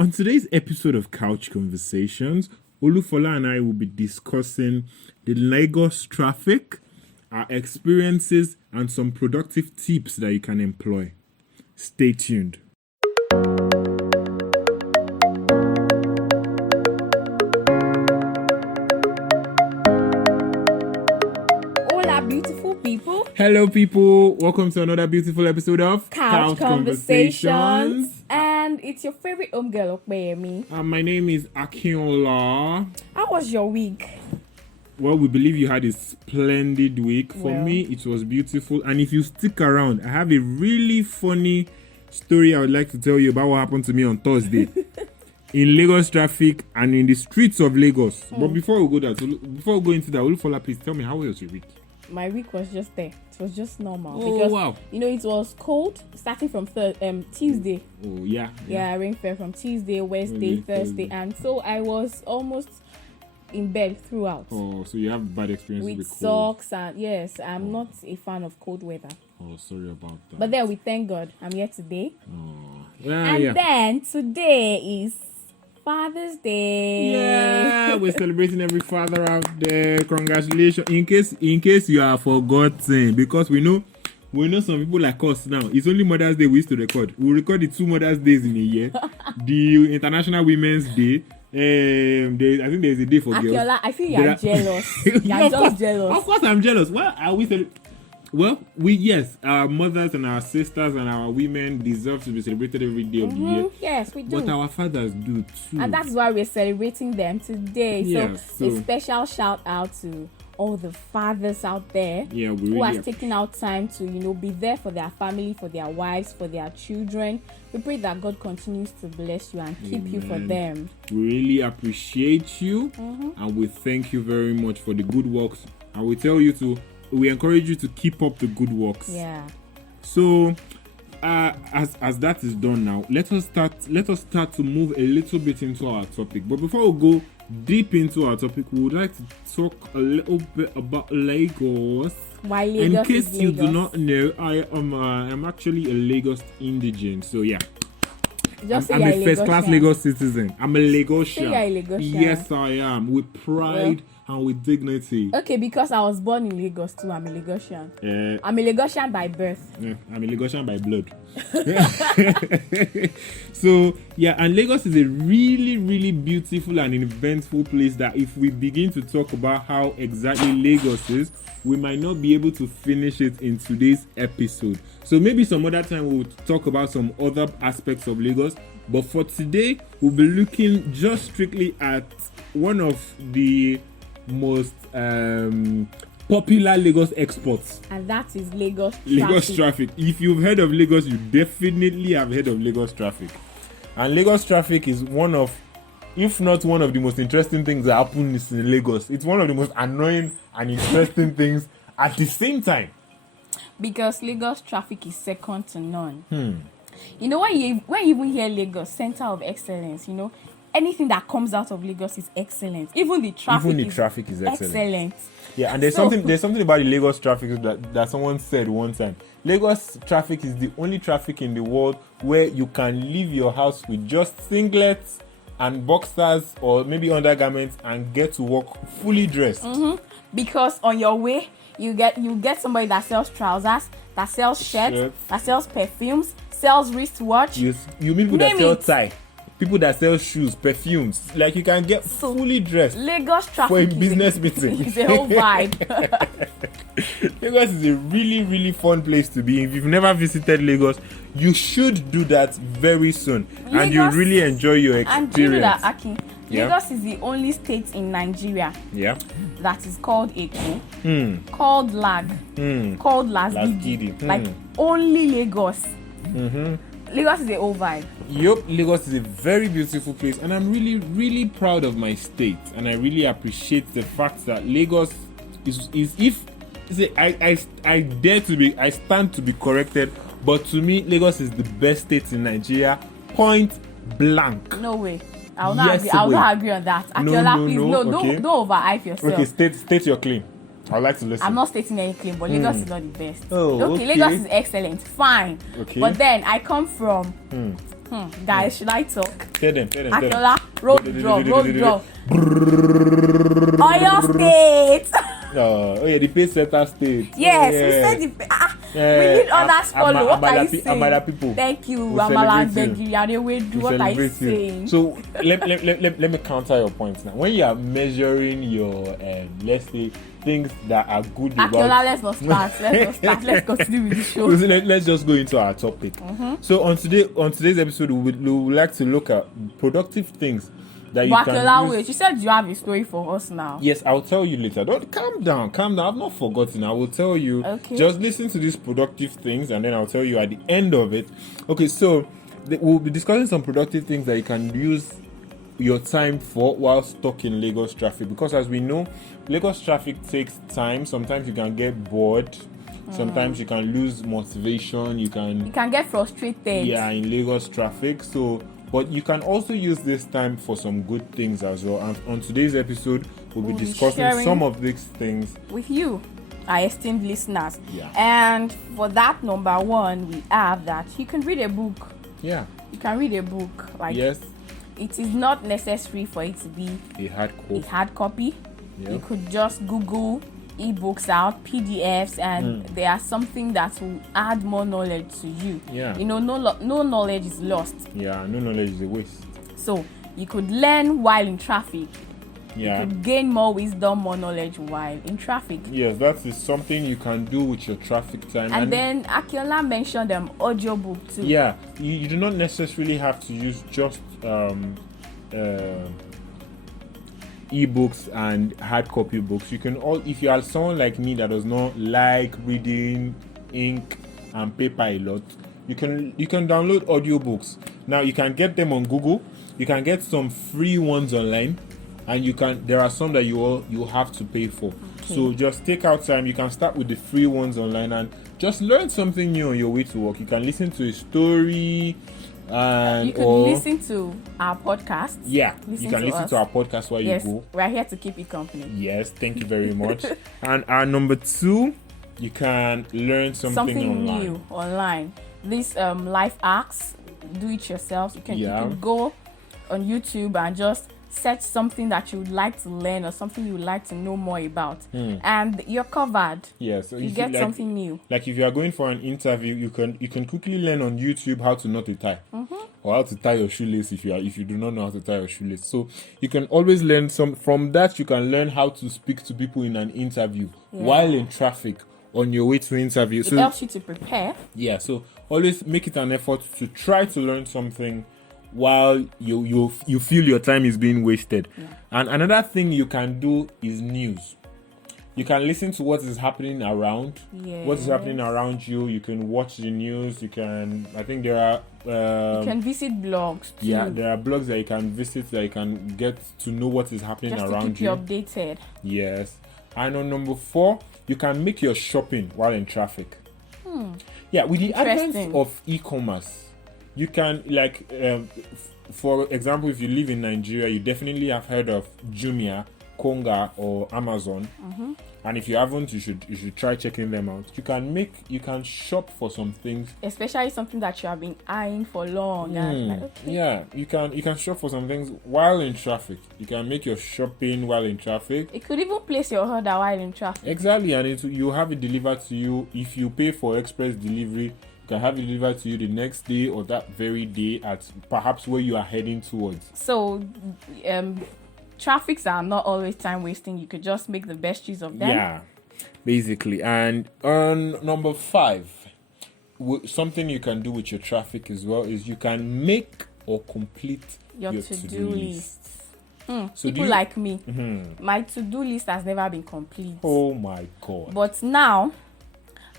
On today's episode of Couch Conversations, Olufola and I will be discussing the Lagos traffic, our experiences, and some productive tips that you can employ. Stay tuned. Hola, beautiful people. Hello, people. Welcome to another beautiful episode of Couch Conversations. And it's your favorite home girl, Okpeyemi. My name is Akinola. How was your week? Well, we believe you had a splendid week. For Well. me, it was beautiful. And if you stick around, I have a really funny story I would like to tell you about what happened to me on Thursday in Lagos traffic and in the streets of Lagos. But before we go into that, Olufola, please tell me, how was your week? My week was just there. It was just normal. Oh, because, wow. it was cold starting from Tuesday. Oh, yeah. Yeah, rain fell from Tuesday, Wednesday, Thursday. And so I was almost in bed throughout. Oh, so you have bad experiences With cold. socks and yes, I'm not a fan of cold weather. Oh, sorry about that. But then we thank God I'm here today. Oh. And then today is Father's Day. Yeah, we're celebrating every father out there. Congratulations. In case you are forgotten, because we know some people like us now. It's only Mother's Day we used to record. We record the 2 Mother's Days in a year. The International Women's Day. I think there's a day for girls. Akinola, I feel you're jealous. You're just jealous. Of course, I'm jealous. Well, are we? Yes, our mothers and our sisters and our women deserve to be celebrated every day of the year. Yes, we do. But our fathers do too. And that's why we're celebrating them today. Yes, so a special shout out to all the fathers out there who are taking out time to, be there for their family, for their wives, for their children. We pray that God continues to bless you and keep you for them. We really appreciate you and we thank you very much for the good works. And we encourage you to keep up the good works. Yeah. So, as that is done now, let us start to move a little bit into our topic. But before we go deep into our topic, we would like to talk a little bit about Lagos. Why Lagos? In case you do not know, I'm actually a Lagos indigent. So yeah. I'm a first-class Lagos citizen. I'm a Lagosian. Say you're a Lagosian. Yes, I am. With pride and with dignity. Okay, because I was born in Lagos too. I'm a Lagosian. I'm a Lagosian by birth. Yeah, I'm a Lagosian by blood. So, yeah, and Lagos is a really, really beautiful and eventful place that if we begin to talk about how exactly Lagos is, we might not be able to finish it in today's episode. So maybe some other time we'll talk about some other aspects of Lagos. But for today, we'll be looking just strictly at one of the most popular Lagos exports. And that is Lagos traffic. Lagos traffic. If you've heard of Lagos, you definitely have heard of Lagos traffic. And Lagos traffic is one of, if not one of the most interesting things that happens in Lagos. It's one of the most annoying and interesting things at the same time. Because Lagos traffic is second to none. When you even hear Lagos, center of excellence, anything that comes out of Lagos is excellent. Even the traffic is excellent. Yeah, and there's something about the Lagos traffic that someone said one time. Lagos traffic is the only traffic in the world where you can leave your house with just singlets and boxers or maybe undergarments and get to work fully dressed. Because on your way, you get somebody that sells trousers, that sells shirts, that sells perfumes, sells wristwatch. You mean people that sell tie, people that sell shoes, perfumes. Like you can get fully dressed. Lagos traffic for a business meeting. It's a whole vibe. Lagos is a really, really fun place to be. If you've never visited Lagos, you should do that very soon, and you'll really enjoy your experience. And do you know that, Aki? Lagos is the only state in Nigeria that is called Eko, called Lag, called Lasgidi. Like only Lagos. Lagos is a whole vibe. Yup, Lagos is a very beautiful place, and I'm really, really proud of my state, and I really appreciate the fact that Lagos I stand to be corrected, but to me, Lagos is the best state in Nigeria, point blank. No way. I will not agree on that. Akinola, please, don't overhype yourself. Okay, state your claim. I'd like to listen. I'm not stating any claim, but Lagos is not the best. Oh, okay. Lagos is excellent, fine. Okay. But then I come from. Guys, should I talk? Tell them. Akinola, road drum. Oyo State. Oh yeah, the pace setter state. Yes, we said we need others follow. What are you saying? Amala people. Thank you, We're Amala celebrating. Begiri. What are you saying? So let me counter your points now. When you are measuring your let's say things that are good about. Akinola, let's not start. Let's continue with the show. Let's just go into our topic. So on today's episode, we would like to look at productive things that you can use. Wait, you said you have a story for us now. Yes, I'll tell you later. Don't calm down. I've not forgotten. I will tell you. Okay. Just listen to these productive things, and then I'll tell you at the end of it. Okay, so we'll be discussing some productive things that you can use your time for while stuck in Lagos traffic. Because as we know, Lagos traffic takes time. Sometimes you can get bored. Sometimes you can lose motivation. You can get frustrated. Yeah, in Lagos traffic. But you can also use this time for some good things as well. And on today's episode, we'll be discussing some of these things with you, our esteemed listeners. Yeah. And for that, number one, we have that you can read a book. Yeah. You can read a book. Yes. It is not necessary for it to be a hard copy. Yeah. You could just Google ebooks out, PDFs, and they are something that will add more knowledge to you. Yeah. No knowledge is lost. Yeah, no knowledge is a waste. So you could learn while in traffic. Yeah. You could gain more wisdom, more knowledge while in traffic. Yes, that is something you can do with your traffic time. And then Akinola mentioned audiobook too. Yeah, you do not necessarily have to use just ebooks and hard copy books. You can if you are someone like me that does not like reading ink and paper a lot, you can download audiobooks. Now you can get them on Google. You can get some free ones online, and there are some that you have to pay for. Okay. So just take out time. You can start with the free ones online and just learn something new on your way to work. You can listen to a story. And you can listen to our podcast. Yeah, you can listen to our podcast while you go. We're here to keep you company. Yes, thank you very much. And our number two, you can learn something new online. These life hacks, do it yourself. You can go on YouTube and just search something that you would like to learn or something you would like to know more about, and you're covered. Yeah, so you get something new. Like if you are going for an interview, you can quickly learn on YouTube how to knot a tie, or how to tie your shoelace if you do not know how to tie your shoelace. So you can always learn from that. You can learn how to speak to people in an interview while in traffic on your way to interview. It helps you to prepare. Yeah, so always make it an effort to try to learn something while you feel your time is being wasted. And another thing you can do is news. You can listen to what is happening around. What is happening around you. You can watch the news. You can, I think there are you can visit blogs too. Yeah, there are blogs that you can visit that you can get to know what is happening just around to keep you updated. Yes. And on number 4, you can make your shopping while in traffic. Yeah, with the advent of e-commerce, you can, like, for example, if you live in Nigeria, you definitely have heard of Jumia, Konga, or Amazon. And if you haven't, you should try checking them out. You can shop for some things, especially something that you have been eyeing for long. Yeah, you can shop for some things while in traffic. You can make your shopping while in traffic. It could even place your order while in traffic. Exactly, and you have it delivered to you. If you pay for express delivery, you can have it delivered to you the next day or that very day at perhaps where you are heading towards. So, traffics are not always time wasting. You could just make the best use of them. Yeah, basically. And on number 5, something you can do with your traffic as well is you can make or complete your to-do list. So people like me, my to-do list has never been complete. Oh my God. But now,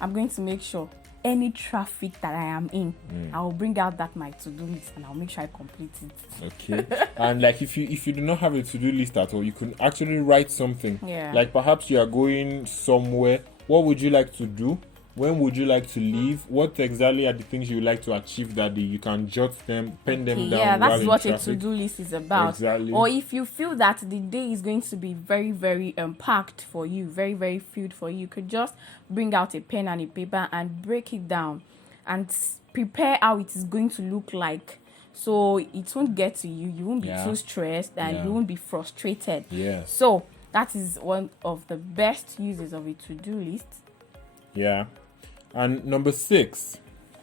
I'm going to make sure any traffic that I am in, I will bring out my to-do list and I'll make sure I complete it. Okay. And like if you do not have a to-do list at all, you can actually write something. Yeah. Like perhaps you are going somewhere. What would you like to do? When would you like to leave? What exactly are the things you would like to achieve that day? You can jot them, pen them down. Yeah, that's what a to-do list is about. Exactly. Or if you feel that the day is going to be very, very packed for you, very, very filled for you could just bring out a pen and a paper and break it down and prepare how it is going to look like. So it won't get to you. You won't be too stressed and you won't be frustrated. Yeah. So that is one of the best uses of a to-do list. Yeah. And number 6.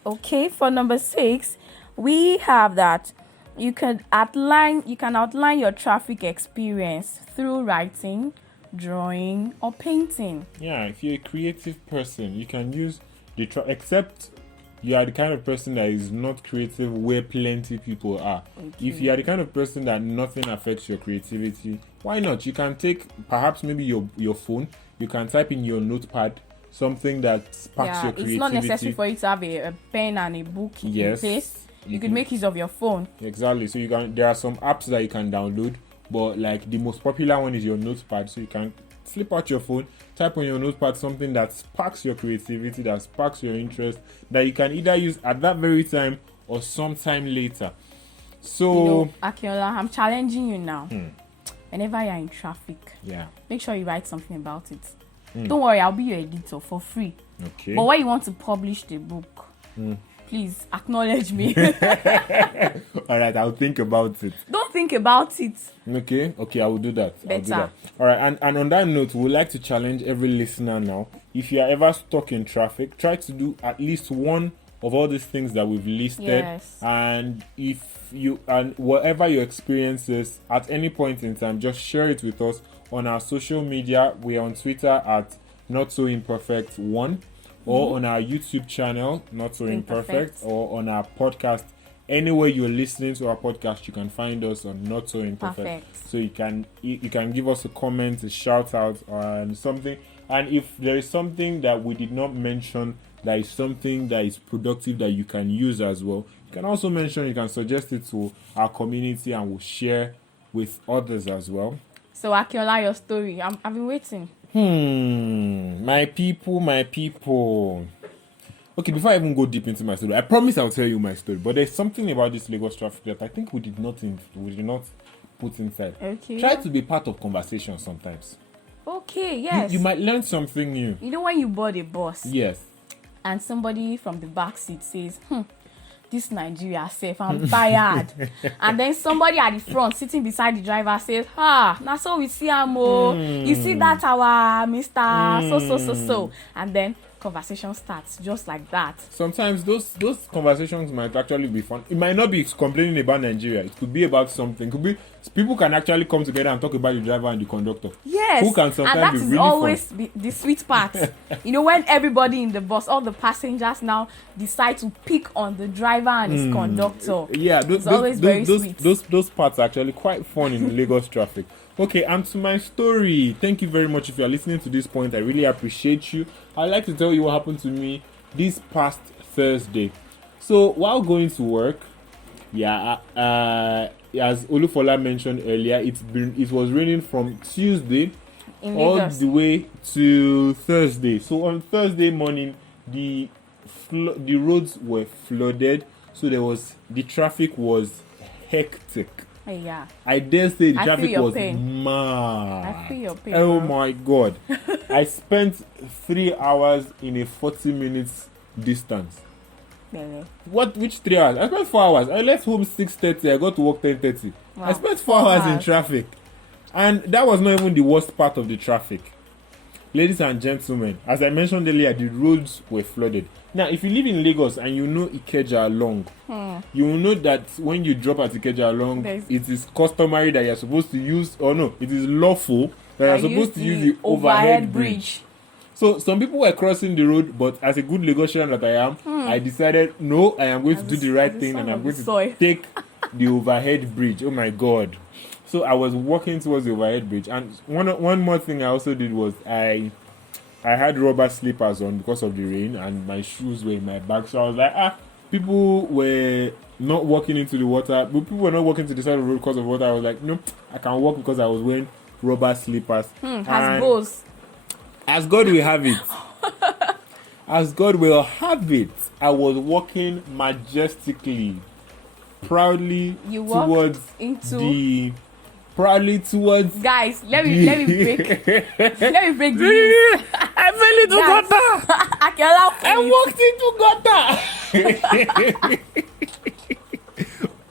Okay, for number 6, we have that you can outline your traffic experience through writing, drawing, or painting. Yeah, if you're a creative person, you can use except you are the kind of person that is not creative where plenty people are. Okay. If you are the kind of person that nothing affects your creativity, why not? You can take perhaps maybe your phone, you can type in your notepad something that sparks your creativity. It's not necessary for you to have a pen and a book in place. You could make use of your phone. Exactly. So there are some apps that you can download, but like the most popular one is your notepad. So you can slip out your phone, type on your notepad something that sparks your creativity, that sparks your interest, that you can either use at that very time or sometime later. So Akinola, I'm challenging you now. Whenever you're in traffic, make sure you write something about it. Don't worry, I'll be your editor for free. Okay. But when you want to publish the book, please acknowledge me. All right, I'll think about it. Don't think about it. Okay, I will do that. Better. I'll do that. All right, and on that note, we would like to challenge every listener now. If you are ever stuck in traffic, try to do at least one of all these things that we've listed. Yes. And if you and whatever your experience is at any point in time, just share it with us on our social media. We're on Twitter at NotSoImperfect1, or on our YouTube channel, Not So Imperfect, or on our podcast. Anywhere you're listening to our podcast, you can find us on Not So Imperfect. So you can give us a comment, a shout out, and something. And if there is something that we did not mention, that is something that is productive that you can use as well, you can also mention, you can suggest it to our community, and we'll share with others as well. So Akinola, your story. I've been waiting. My people. Okay, before I even go deep into my story, I promise I'll tell you my story. But there's something about this Lagos traffic that I think we did not put inside. Okay. Try to be part of conversation sometimes. Okay, yes. You might learn something new. You know when you board a bus? Yes. And somebody from the back seat says, this Nigeria safe, I'm tired. And then somebody at the front sitting beside the driver says, that's how we see him. You see that our Mr. So. And then conversation starts just like that. Sometimes those conversations might actually be fun. It might not be complaining about Nigeria. It could be about something. It could be people can actually come together and talk about the driver and the conductor. Yes. Who can sometimes and that be is really always fun. The sweet part. When everybody in the bus, all the passengers now decide to pick on the driver and his conductor. Yeah, those parts are actually quite fun in Lagos traffic. Okay, and to my story. Thank you very much if you are listening to this point. I really appreciate you. I'd like to tell you what happened to me this past Thursday. So while going to work, as Olufola mentioned earlier, it was raining from Tuesday all the way to Thursday. So on Thursday morning, the roads were flooded. So the traffic was hectic. Yeah. I dare say the traffic was mad. I feel your pain. Oh my God. I spent 3 hours in a 40 minutes distance. Really? Which 3 hours? I spent 4 hours. I left home 6:30. I got to work 10:30. Wow. I spent 4 hours in traffic. And that was not even the worst part of the traffic. Ladies and gentlemen, as I mentioned earlier, the roads were flooded. Now, if you live in Lagos and you know Ikeja along, you will know that when you drop at Ikeja along, it is customary that you're supposed to use, it is lawful that you're supposed to use the overhead bridge. So some people were crossing the road, but as a good Lagosian that I am, I decided, no, I am going to do the right thing and I'm going to take the overhead bridge. Oh my God. So I was walking towards the overhead bridge, and one more thing I also did was I had rubber slippers on because of the rain, and my shoes were in my bag. So I was like, people were not walking into the water, but people were not walking to the side of the road because of water. I was like, no, I can walk because I was wearing rubber slippers. As God will have it. as God will have it, I was walking majestically, proudly towards Guys, let me break the news. I fell into gutter. Akinola, I walked into gutter.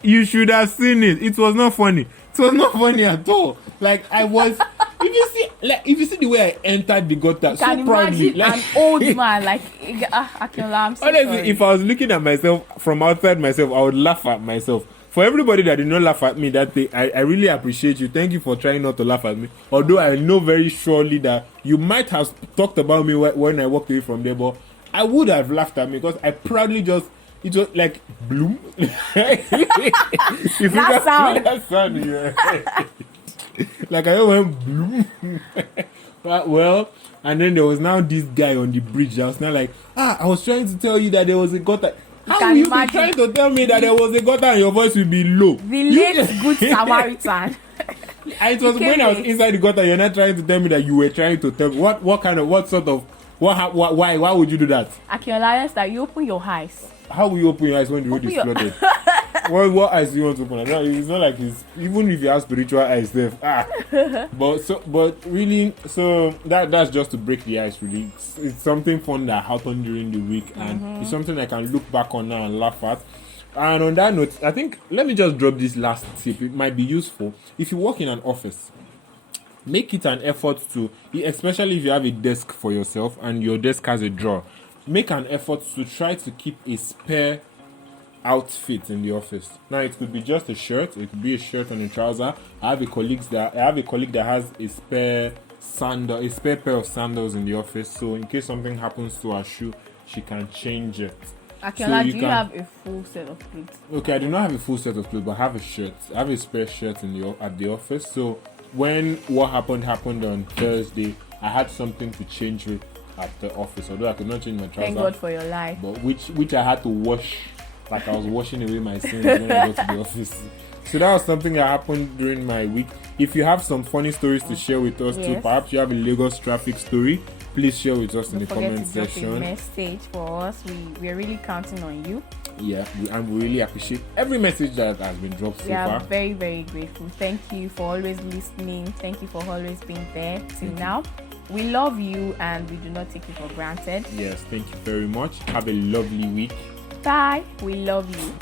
You should have seen it. It was not funny. It was not funny at all. Like I was. If you see the way I entered the gutter, so proudly, like an old man, like Akinola, I'm so honestly, sorry. if I was looking at myself from outside myself, I would laugh at myself. For everybody that did not laugh at me that day, I really appreciate you. Thank you for trying not to laugh at me. Although I know very surely that you might have talked about me when I walked away from there, but I would have laughed at me because I proudly just, it was like bloom. If you That sound. that sound, yeah. Like I went bloom. Well, and then there was now this guy on the bridge that was now like, I was trying to tell you that there was a gutter. How will you be trying to tell me that there was a gutter and your voice will be low? The late good Samaritan. And it was when I was inside the gutter, you're not trying to tell me that you were trying to tell me why would you do that? Akinola, that you open your eyes. How will you open your eyes when the road is flooded? What eyes do you want to open? No, it's not like it's, even if you have spiritual eyes there. But really, so that's just to break the ice. Really, it's something fun that happened during the week, and it's something I can look back on now and laugh at. And on that note, I think let me just drop this last tip. It might be useful if you work in an office. Make it an effort to, especially if you have a desk for yourself and your desk has a drawer, make an effort to try to keep a spare outfit in the office. Now it could be just a shirt, it could be a shirt and a trouser. I have a colleague that has a spare pair of sandals in the office, so in case something happens to her shoe, she can change it. Akinola, do you have a full set of clothes? Okay, I do not have a full set of clothes, but I have a shirt. I have a spare shirt at the office. So when what happened on Thursday, I had something to change with at the office. Although I could not change my trousers. Thank God for your life. But which I had to wash, like I was washing away my sins when I got to the office. So that was something that happened during my week. If you have some funny stories to share with us too, perhaps you have a Lagos traffic story, please share with us in the comment section. Drop a message for us. We're really counting on you. Yeah, and we really appreciate every message that has been dropped so far. We are very, very grateful. Thank you for always listening. Thank you for always being there till now. We love you and we do not take you for granted. Yes, thank you very much. Have a lovely week. Bye. We love you.